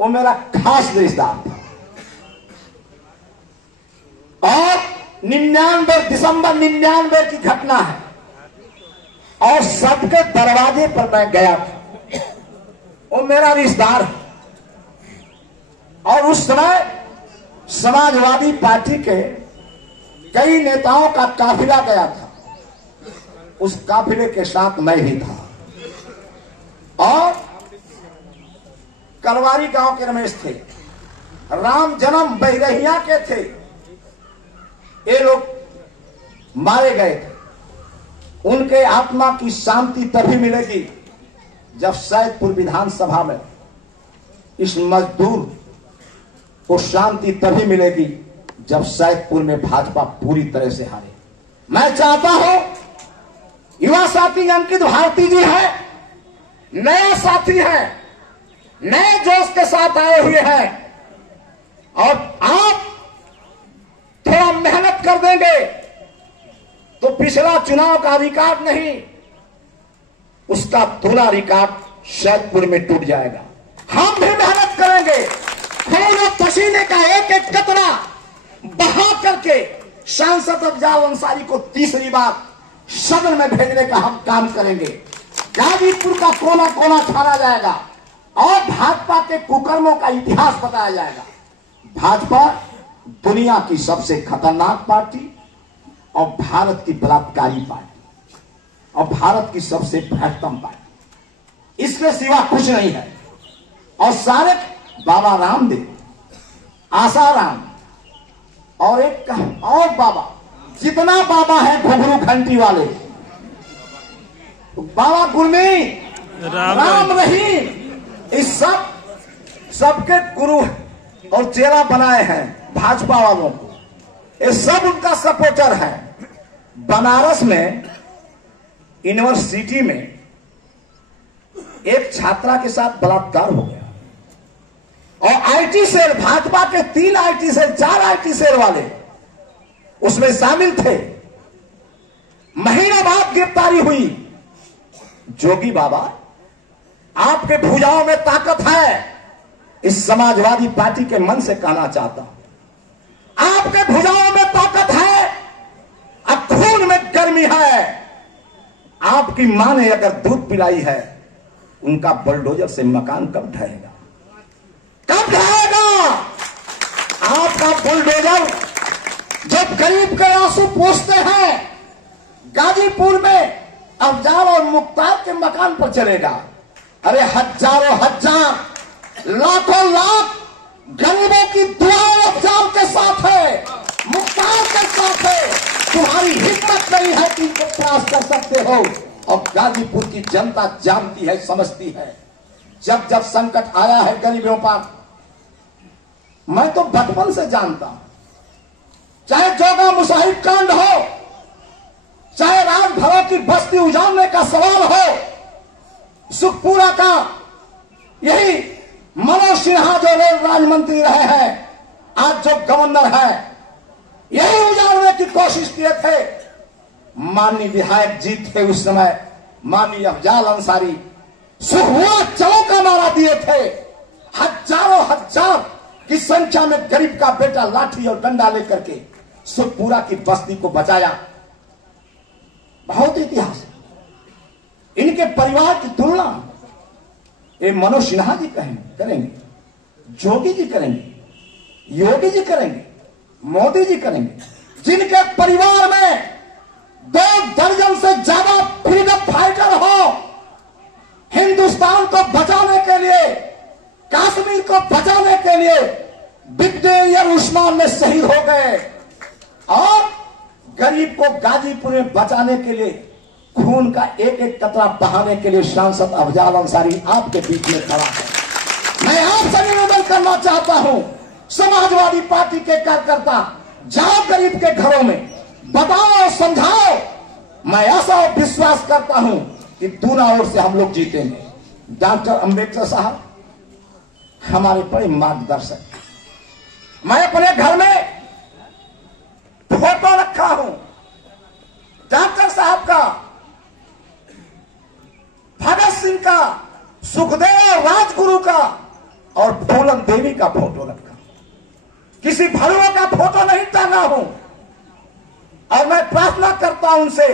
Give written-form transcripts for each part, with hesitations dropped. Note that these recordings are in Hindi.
वो मेरा खास रिश्तेदार था। और 99 दिसंबर 99 की घटना है और सबके दरवाजे पर मैं गया था। वो मेरा रिश्तेदार है और उस समय समाजवादी पार्टी के कई नेताओं का काफिला गया था। उस काफिले के साथ मैं भी था और कलवारी गांव के रमेश थे, राम जन्म बैरहिया के थे। ये लोग मारे गए थे। उनके आत्मा की शांति तभी मिलेगी जब सैदपुर विधानसभा में इस मजदूर को शांति तभी मिलेगी जब सैदपुर में भाजपा पूरी तरह से हारे। मैं चाहता हूं युवा साथी अंकित भारती जी है, नया साथी है, नए जोश के साथ आए हुए हैं और आप थोड़ा मेहनत कर देंगे तो पिछला चुनाव का रिकॉर्ड नहीं, उसका थोड़ा रिकॉर्ड सैदपुर में टूट जाएगा। हम भी मेहनत करेंगे, खून और पसीने का एक एक कतरा बहा करके सांसद अफजाल अंसारी को तीसरी बार सदन में भेजने का हम काम करेंगे। गाजीपुर का कोना कोना छाना जाएगा और भाजपा के कुकर्मों का इतिहास बताया जाएगा। भाजपा दुनिया की सबसे खतरनाक पार्टी और भारत की बलात्कारी पार्टी और भारत की सबसे भ्रष्टतम पार्टी, इसके सिवा कुछ नहीं है। और सारे बाबा रामदेव, आसाराम और एक और बाबा, जितना बाबा है घुघरू घंटी वाले, बाबा गुरमीत, राम रहीम, इस सबके गुरु और चेला बनाए हैं भाजपा वालों को। ये सब उनका सपोर्टर है। बनारस में यूनिवर्सिटी में एक छात्रा के साथ बलात्कार हो गया और आईटी सेल, भाजपा के 3 आईटी सेल, 4 आईटी सेल वाले उसमें शामिल थे। महीना बाद गिरफ्तारी हुई। जोगी बाबा, आपके भुजाओं में ताकत है, इस समाजवादी पार्टी के मन से कहना चाहता हूं, आपके भुजाओं में ताकत है, अब खून में गर्मी है। आपकी मां ने अगर दूध पिलाई है, उनका बुलडोजर से मकान कब ढहेगा? कब ढहेगा आपका बुलडोजर? जब गरीब के आंसू पोंछते हैं, गाजीपुर में अफजाल और मुख्तार के मकान पर चलेगा। अरे हजारों हजार, लाखों लाख गरीबों की दुआएं अफजाल के साथ है, मुख्तार के साथ है। तुम्हारी हिम्मत नहीं है कि इनको त्रास कर सकते हो। और गाजीपुर की जनता जानती है, समझती है। जब जब संकट आया है गरीबों पर, मैं तो बचपन से जानता हूं, चाहे जोगा मुसाहिब कांड हो, चाहे राजभरों की बस्ती उजाड़ने का सवाल हो, सुखपुरा का यही मनोज सिन्हा जो रेल राज्य मंत्री रहे हैं, आज जो गवर्नर है, यही उजाड़ने की कोशिश किए थे। माननीय विधायक जी थे उस समय, माननीय अफजाल अंसारी, सुखपुरा चौका मारा दिए थे। हजारों हजार की संख्या में गरीब का बेटा लाठी और डंडा लेकर के सुखपुरा की बस्ती को बचाया। बहुत इतिहास है। इनके परिवार की तुलना ये मनोज सिन्हा जी करेंगे, जोगी जी करेंगे, योगी जी करेंगे, मोदी जी करेंगे, जिनके परिवार में 2 दर्जन से ज्यादा फ्रीडम फाइटर हो। हिंदुस्तान को बचाने के लिए, कश्मीर को बचाने के लिए ब्रिगेडियर उस्मान में शहीद हो गए और गरीब को गाजीपुर में बचाने के लिए खून का एक एक कतरा बहाने के लिए सांसद अफजाल अंसारी आपके बीच में खड़ा है। मैं आपसे निवेदन करना चाहता हूं, समाजवादी पार्टी के कार्यकर्ता जाओ गरीब के घरों में, बताओ, समझाओ। मैं ऐसा विश्वास करता हूं कि दोनों ओर से हम लोग जीतेंगे। डॉक्टर अंबेडकर साहब हमारे बड़े मार्गदर्शक। मैं अपने घर में फोटो रखा हूं डॉक्टर साहब का, भगत सिंह का, सुखदेव राजगुरु का और फूलन देवी का फोटो रखा, किसी भड़ुआ का फोटो नहीं टांगा हूं। और मैं प्रार्थना करता हूं उनसे,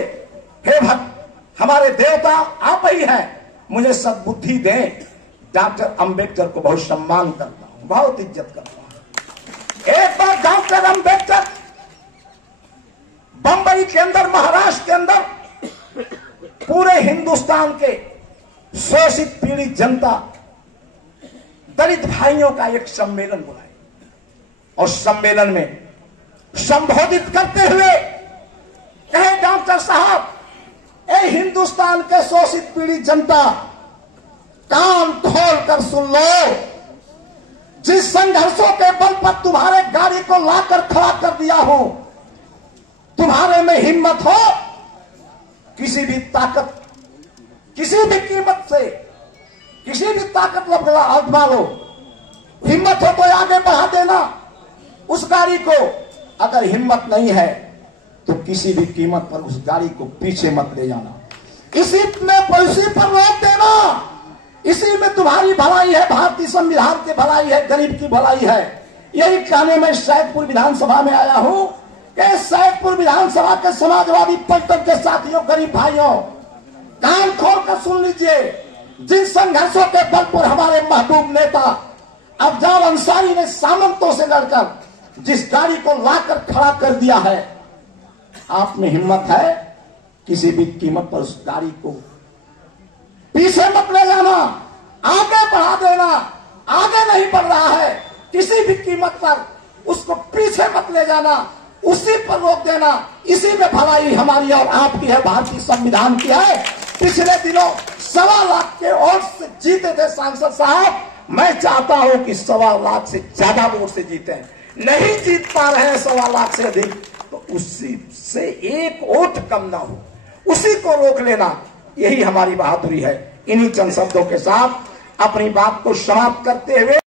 हे भक्त, हमारे देवता आप ही हैं, मुझे सद्बुद्धि दें। डॉक्टर अंबेडकर को बहुत सम्मान करता हूं, बहुत इज्जत करता हूं। एक बार डॉक्टर अंबेडकर बंबई के अंदर, महाराष्ट्र के अंदर पूरे हिंदुस्तान के शोषित पीड़ित जनता, दलित भाइयों का एक सम्मेलन बुलाए और सम्मेलन में संबोधित करते हुए कहे, डॉक्टर साहब, ए हिंदुस्तान के शोषित पीड़ित जनता, कान खोल कर सुन लो। जिस संघर्षों के बल पर तुम्हारे गाड़ी को लाकर खड़ा कर दिया हूं, तुम्हारे में हिम्मत हो, किसी भी ताकत, किसी भी कीमत से, किसी भी ताकत आजमा लो, हिम्मत हो तो आगे बढ़ा देना उस गाड़ी को। अगर हिम्मत नहीं है तो किसी भी कीमत पर उस गाड़ी को पीछे मत ले जाना, इसी पर रोक देना। इसी में तुम्हारी भलाई है, भारतीय संविधान की भलाई है, गरीब की भलाई है। यही कहने में सैदपुर विधानसभा में आया हूं कि सैदपुर विधानसभा के समाजवादी पलटन के साथियों, गरीब भाइयों, कान खोल कर सुन लीजिए। जिन संघर्षों के बल पर हमारे महबूब नेता अफजाल अंसारी ने सामंतों से लड़कर जिस गाड़ी को लाकर खड़ा कर दिया है, आप में हिम्मत है, किसी भी कीमत पर उस गाड़ी को पीछे मत ले जाना, आगे बढ़ा देना। आगे नहीं बढ़ रहा है, किसी भी कीमत पर उसको पीछे मत ले जाना, उसी पर रोक देना। इसी में भलाई हमारी और आपकी है, भारतीय संविधान की है। पिछले दिनों 1.25 लाख के वोट से जीते थे सांसद साहब, मैं चाहता हूं कि 1.25 लाख से ज्यादा वोट से जीते। नहीं जीत पा रहे हैं 1.25 लाख से अधिक, तो उसी से एक वोट कम ना हो, उसी को रोक लेना, यही हमारी बहादुरी है। इन्हीं चंद शब्दों के साथ अपनी बात को समाप्त करते हुए